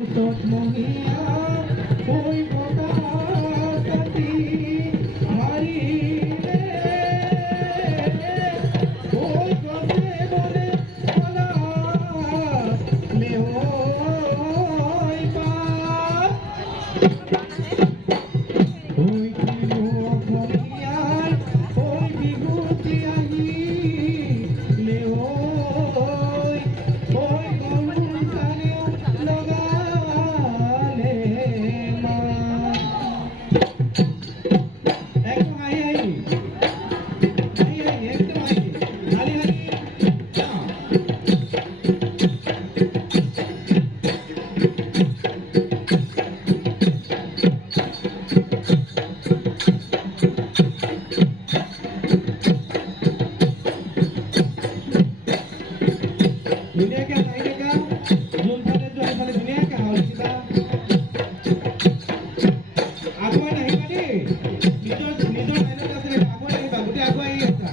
Tot mohia koi kota kati hari re koi kase bole bala le hoy pa koi kino mohia koi biguti ahi le hoy koi golun sanyo loga दुनिया क्या लाइने का zone थाने जो है दुनिया का और kita agua nahi kali nijo laine ka se agua nahi baguti agua hi asa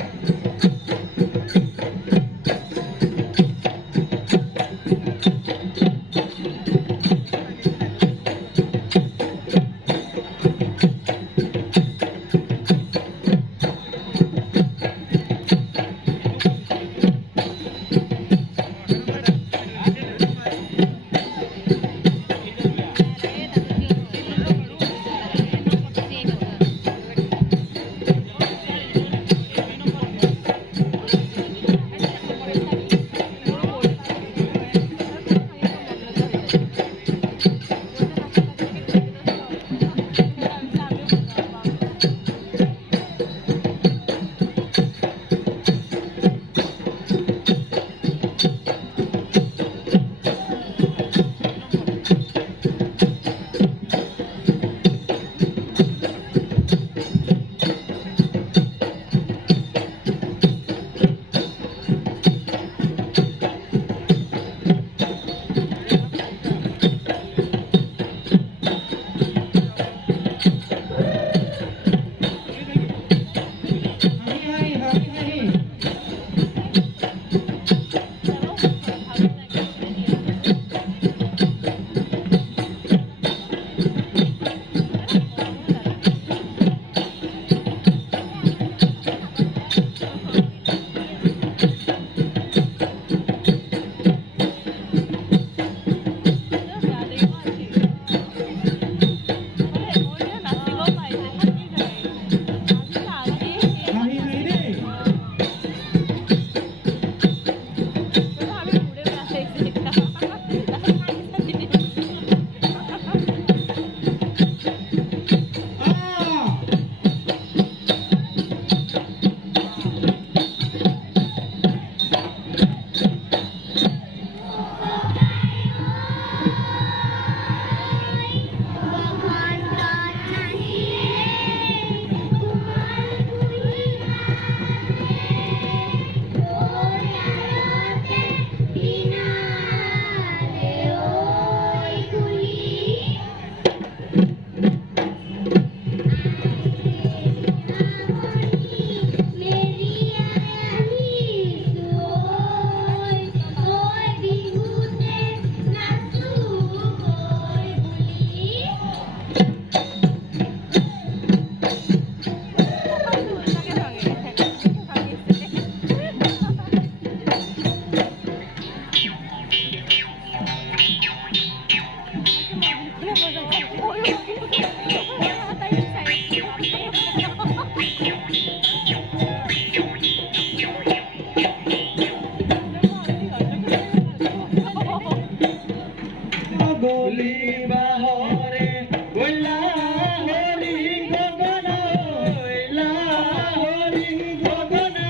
Goli bahore gola holi gogana oila holi gogana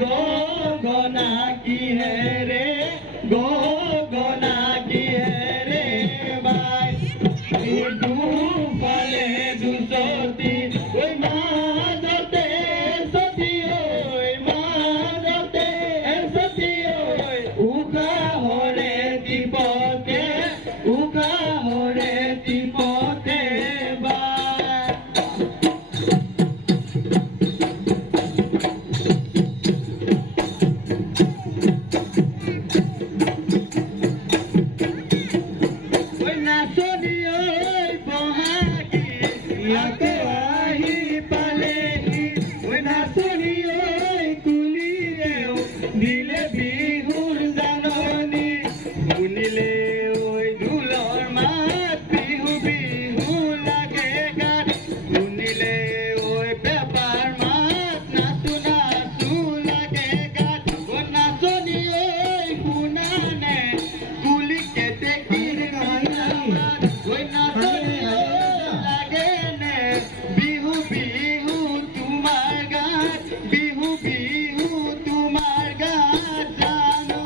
gogana ki hai re gogana ki hai re bai du pale du soti oi ma jote soti oi ma jote soti oi uka hore dipote uka hore dipote ba ধুনীয়াকৈ আহি পালেহি ঐ নাচনী ঐ কুলিৰেও দিলে বিহুৰ জাননী শুনিলে ঐ ঢোলৰ মাত বিহু বিহু লাগে গাত শুনিলে ঐ পেপাৰ মাত নাচো নাচো লাগে গাত ঐ নাচনী ঐ শুনানে কুলি কেতেকীৰ গান ঐ নাচনী ঐ লাগেনে বিহু বিহু তোমাৰ গাত বিহু বিহু তোমাৰ গাত জানো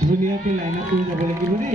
ধুনীয়াকৈ লাইনত কৰি যাব লাগিব দেই।